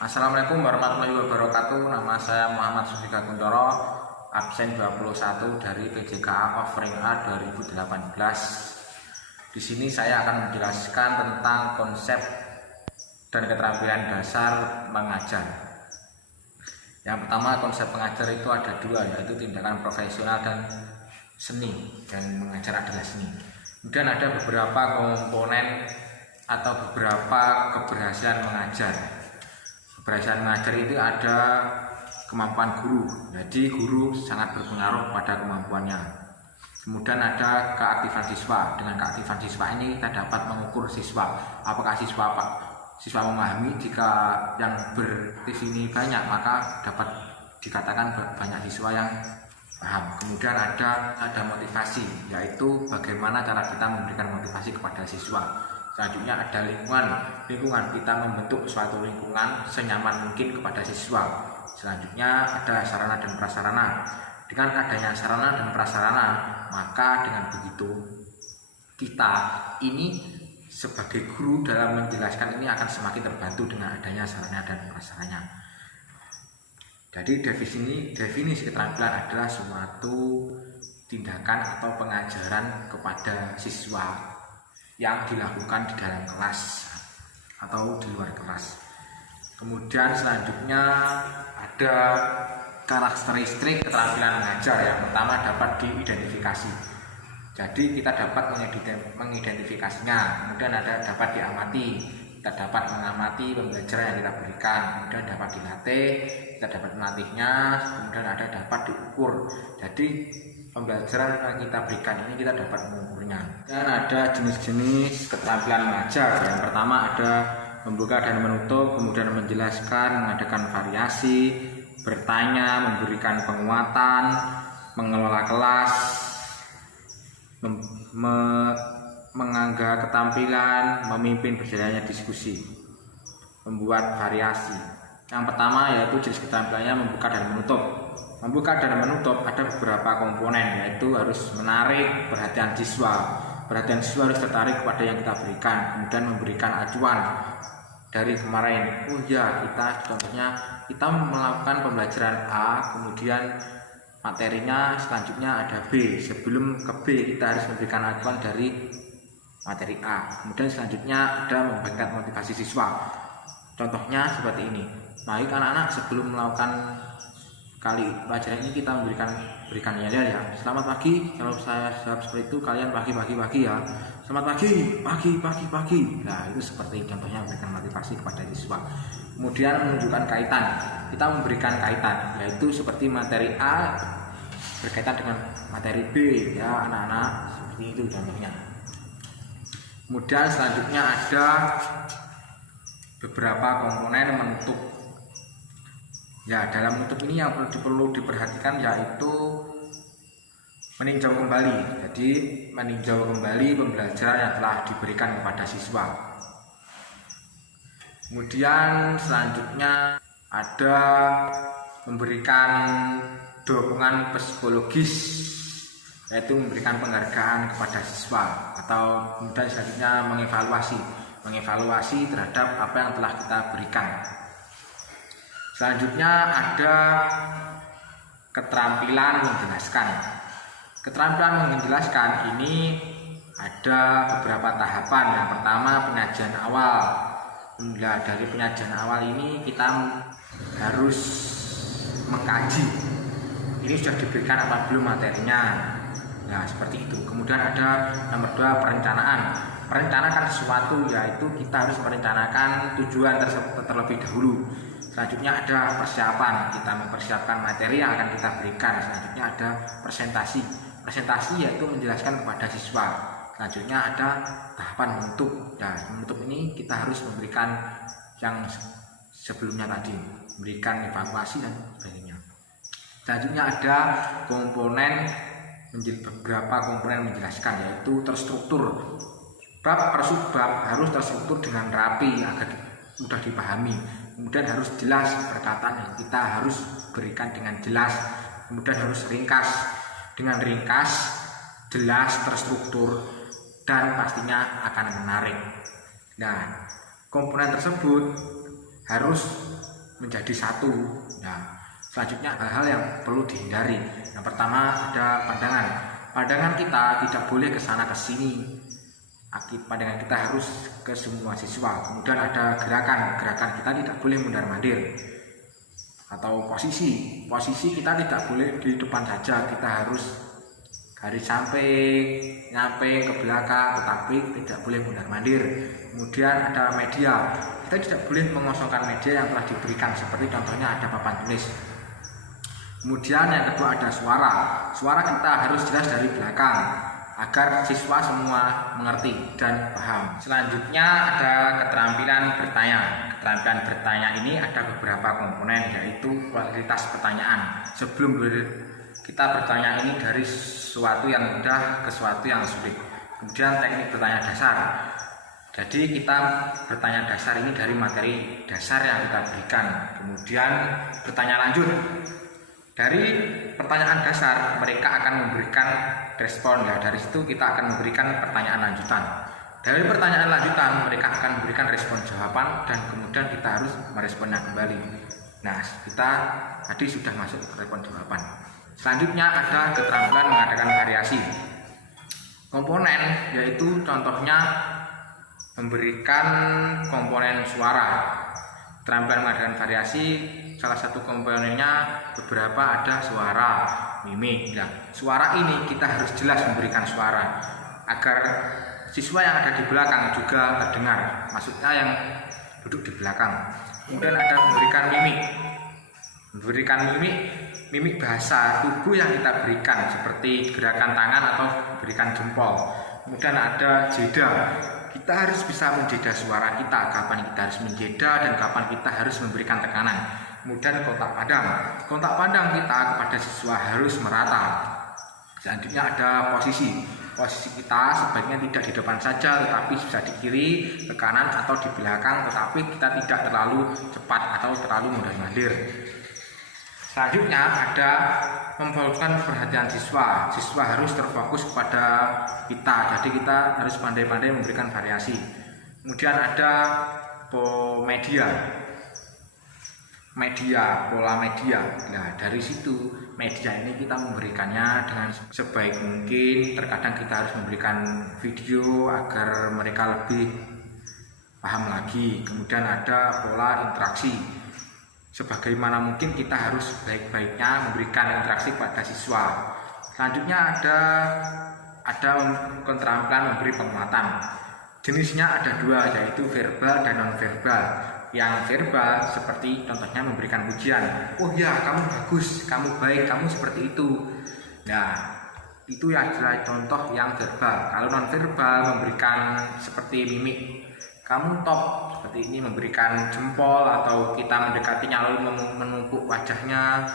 Assalamualaikum warahmatullahi wabarakatuh. Nama saya Muhammad Sufika Kuntoro, absen 21 dari PJKA Offering A 2018. Di sini saya akan menjelaskan tentang konsep dan keterampilan dasar mengajar. Yang pertama, konsep mengajar itu ada dua, yaitu tindakan profesional dan seni, dan mengajar adalah seni. Kemudian ada beberapa komponen atau beberapa keberhasilan mengajar. Keberhasilan mengajar itu ada kemampuan guru, jadi guru sangat berpengaruh pada kemampuannya. Kemudian ada keaktifan siswa. Dengan keaktifan siswa ini kita dapat mengukur siswa, apakah siswa memahami. Jika yang beraktif ini banyak, maka dapat dikatakan banyak siswa yang paham. Kemudian ada motivasi, yaitu bagaimana cara kita memberikan motivasi kepada siswa. Selanjutnya ada lingkungan, kita membentuk suatu lingkungan senyaman mungkin kepada siswa. Selanjutnya ada sarana dan prasarana. Dengan adanya sarana dan prasarana, maka dengan begitu kita ini sebagai guru dalam menjelaskan ini akan semakin terbantu dengan adanya sarana dan prasarananya. Jadi definisi keterampilan adalah suatu tindakan atau pengajaran kepada siswa yang dilakukan di dalam kelas atau di luar kelas. Kemudian selanjutnya ada karakteristik keterampilan mengajar. Yang pertama dapat diidentifikasi. Jadi kita dapat mengidentifikasinya. Kemudian ada dapat diamati. Kita dapat mengamati pembelajaran yang kita berikan. Kemudian dapat dilatih, kita dapat melatihnya. Kemudian ada dapat diukur. Jadi pembelajaran yang kita berikan ini kita dapat mengukurnya. Dan ada jenis-jenis keterampilan mengajar. Yang pertama ada membuka dan menutup, kemudian menjelaskan, mengadakan variasi, bertanya, memberikan penguatan, mengelola kelas, menganggap keterampilan, memimpin berjalannya diskusi, membuat variasi. Yang pertama yaitu jenis keterampilannya membuka dan menutup. Membuka dan menutup ada beberapa komponen, yaitu harus menarik perhatian siswa. Perhatian siswa harus tertarik kepada yang kita berikan, kemudian memberikan acuan dari kemarin. Kita melakukan pembelajaran A, kemudian materinya selanjutnya ada B. Sebelum ke B kita harus memberikan acuan dari materi A. Kemudian selanjutnya ada memberikan motivasi siswa. Contohnya seperti ini. Baik anak-anak, sebelum melakukan kali pelajaran ini kita berikan yel ya. Selamat pagi. Kalau saya jawab seperti itu, kalian pagi ya. Selamat pagi. Nah, itu seperti contohnya memberikan motivasi kepada siswa. Kemudian menunjukkan kaitan. Kita memberikan kaitan, yaitu seperti materi A berkaitan dengan materi B ya anak-anak. Seperti itu contohnya. Kemudian selanjutnya ada beberapa komponen menutup. Ya, dalam menutup ini yang perlu diperhatikan yaitu meninjau kembali. Jadi meninjau kembali pembelajaran yang telah diberikan kepada siswa. Kemudian selanjutnya ada memberikan dukungan psikologis, yaitu memberikan penghargaan kepada siswa, atau kemudian selanjutnya mengevaluasi terhadap apa yang telah kita berikan. Selanjutnya ada keterampilan menjelaskan. Keterampilan menjelaskan ini ada beberapa tahapan. Yang pertama penyajian awal. Nah, dari penyajian awal ini kita harus mengkaji. Ini sudah diberikan apa belum materinya. Nah, seperti itu. Kemudian ada nomor 2 perencanaan. Merencanakan sesuatu, yaitu kita harus merencanakan tujuan tersebut terlebih dahulu. Selanjutnya ada persiapan, kita mempersiapkan materi yang akan kita berikan. Selanjutnya ada presentasi yaitu menjelaskan kepada siswa. Selanjutnya ada tahapan menutup. Nah, menutup ini kita harus memberikan yang sebelumnya tadi, memberikan evaluasi dan sebagainya. Selanjutnya ada beberapa komponen menjelaskan, yaitu terstruktur. Bab per subbab harus terstruktur dengan rapi agar mudah dipahami. Kemudian harus jelas perkataan yang kita harus berikan dengan jelas. Kemudian harus ringkas. Dengan ringkas, jelas, terstruktur, dan pastinya akan menarik. Nah, komponen tersebut harus menjadi satu. Nah, selanjutnya hal-hal yang perlu dihindari. Yang pertama ada pandangan. Pandangan kita tidak boleh ke sana ke sini. Pandangan kita harus ke semua siswa. Kemudian ada gerakan. Gerakan kita tidak boleh mundar-mandir. Atau posisi kita tidak boleh di depan saja, kita harus garis samping, nyampe ke belakang, tetapi tidak boleh mundar-mandir. Kemudian ada media, kita tidak boleh mengosongkan media yang telah diberikan, seperti contohnya ada papan tulis. Kemudian yang kedua ada suara kita harus jelas dari belakang agar siswa semua mengerti dan paham. Selanjutnya ada keterampilan bertanya. Keterampilan bertanya ini ada beberapa komponen, yaitu kualitas pertanyaan. Sebelum kita bertanya ini dari sesuatu yang mudah ke sesuatu yang sulit. Kemudian teknik bertanya dasar. Jadi kita bertanya dasar ini dari materi dasar yang kita berikan. Kemudian bertanya lanjut. Dari pertanyaan dasar mereka akan memberikan respon, ya dari situ kita akan memberikan pertanyaan lanjutan. Dari pertanyaan lanjutan mereka akan memberikan respon jawaban dan kemudian kita harus meresponnya kembali. Nah, kita tadi sudah masuk respon jawaban. Selanjutnya ada keterampilan mengadakan variasi. Komponen yaitu contohnya memberikan komponen suara. Keterampilan mengadakan variasi, salah satu komponennya beberapa ada suara, mimik. Nah, suara ini kita harus jelas memberikan suara agar siswa yang ada di belakang juga terdengar, maksudnya yang duduk di belakang. Kemudian ada memberikan mimik bahasa tubuh yang kita berikan, seperti gerakan tangan atau berikan jempol. Kemudian ada jeda. Kita harus bisa menjeda suara kita, kapan kita harus menjeda dan kapan kita harus memberikan tekanan. Kemudian kontak pandang kita kepada siswa harus merata. Selanjutnya ada posisi kita sebaiknya tidak di depan saja, tetapi bisa di kiri, ke kanan atau di belakang, tetapi kita tidak terlalu cepat atau terlalu mundar-mandir. Selanjutnya ada memfokuskan perhatian siswa harus terfokus kepada kita, jadi kita harus pandai-pandai memberikan variasi. Kemudian ada pola media. Nah, dari situ media ini kita memberikannya dengan sebaik mungkin. Terkadang kita harus memberikan video agar mereka lebih paham lagi. Kemudian ada pola interaksi. Sebagaimana mungkin kita harus baik-baiknya memberikan interaksi pada siswa. Selanjutnya ada keterampilan memberi penguatan. Jenisnya ada dua, yaitu verbal dan non-verbal. Yang verbal seperti contohnya memberikan pujian. Oh ya, kamu bagus, kamu baik, kamu seperti itu. Nah, itu adalah contoh yang verbal. Kalau non-verbal memberikan seperti mimik. Kamu top, seperti ini memberikan jempol atau kita mendekatinya lalu menumpuk wajahnya,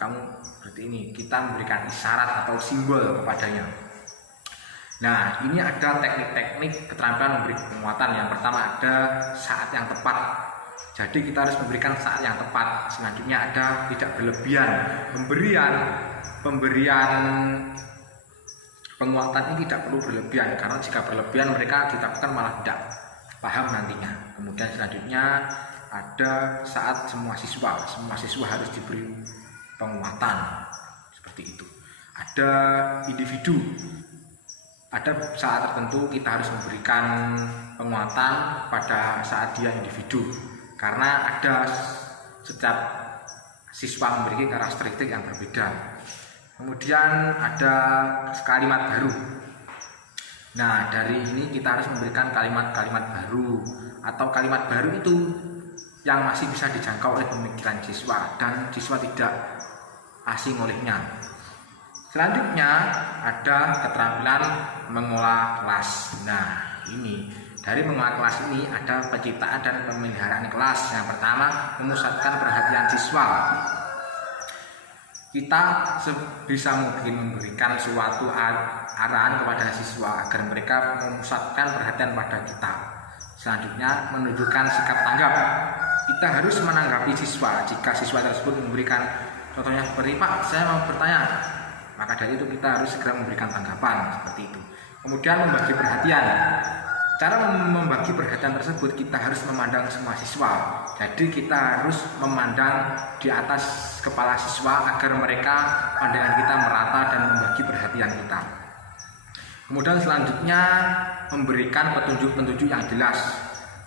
kamu seperti ini. Kita memberikan isyarat atau simbol kepadanya. Nah, ini ada teknik-teknik keterampilan memberi penguatan. Yang pertama ada saat yang tepat. Jadi kita harus memberikan saat yang tepat. Selanjutnya ada tidak berlebihan. Pemberian penguatan ini tidak perlu berlebihan, karena jika berlebihan mereka ditakutkan malah tidak paham nantinya. Kemudian selanjutnya ada saat semua siswa harus diberi penguatan, seperti itu. Ada individu. Ada saat tertentu kita harus memberikan penguatan pada saat dia individu, karena ada setiap siswa memiliki karakteristik yang berbeda. Kemudian ada kalimat baru. Nah, dari ini kita harus memberikan kalimat-kalimat baru, atau kalimat baru itu yang masih bisa dijangkau oleh pemikiran siswa dan siswa tidak asing olehnya. Selanjutnya ada keterampilan mengolah kelas. Nah, ini dari mengolah kelas ini ada penciptaan dan pemeliharaan kelas. Yang pertama, memusatkan perhatian siswa. Kita sebisa mungkin memberikan suatu arahan kepada siswa agar mereka memusatkan perhatian pada kita. Selanjutnya, menunjukkan sikap tanggap. Kita harus menanggapi siswa. Jika siswa tersebut memberikan contohnya seperti, "Pak, saya mau bertanya," maka dari itu kita harus segera memberikan tanggapan seperti itu. Kemudian membagi perhatian. Cara membagi perhatian tersebut kita harus memandang semua siswa. Jadi kita harus memandang di atas kepala siswa agar mereka pandangan kita merata dan membagi perhatian kita. Kemudian selanjutnya memberikan petunjuk-petunjuk yang jelas.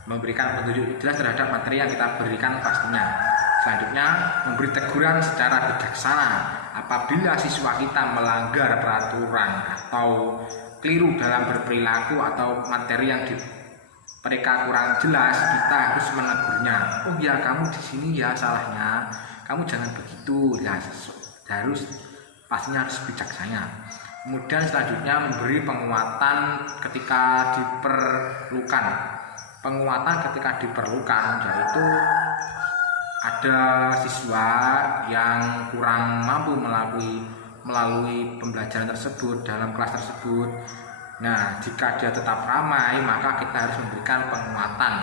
Memberikan petunjuk jelas terhadap materi yang kita berikan pastinya. Selanjutnya memberi teguran secara bijaksana apabila siswa kita melanggar peraturan atau keliru dalam berperilaku atau materi yang mereka kurang jelas, kita harus menegurnya. Oh ya, kamu di sini ya salahnya, kamu jangan begitu ya, pastinya harus bijaksana. Kemudian selanjutnya memberi penguatan ketika diperlukan. Penguatan ketika diperlukan yaitu ada siswa yang kurang mampu melalui pembelajaran tersebut dalam kelas tersebut. Nah, jika dia tetap ramai, maka kita harus memberikan penguatan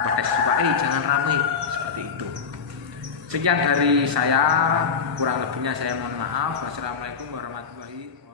pada siswa, jangan ramai, seperti itu. Sekian dari saya, kurang lebihnya saya mohon maaf. Wassalamualaikum warahmatullahi wabarakatuh.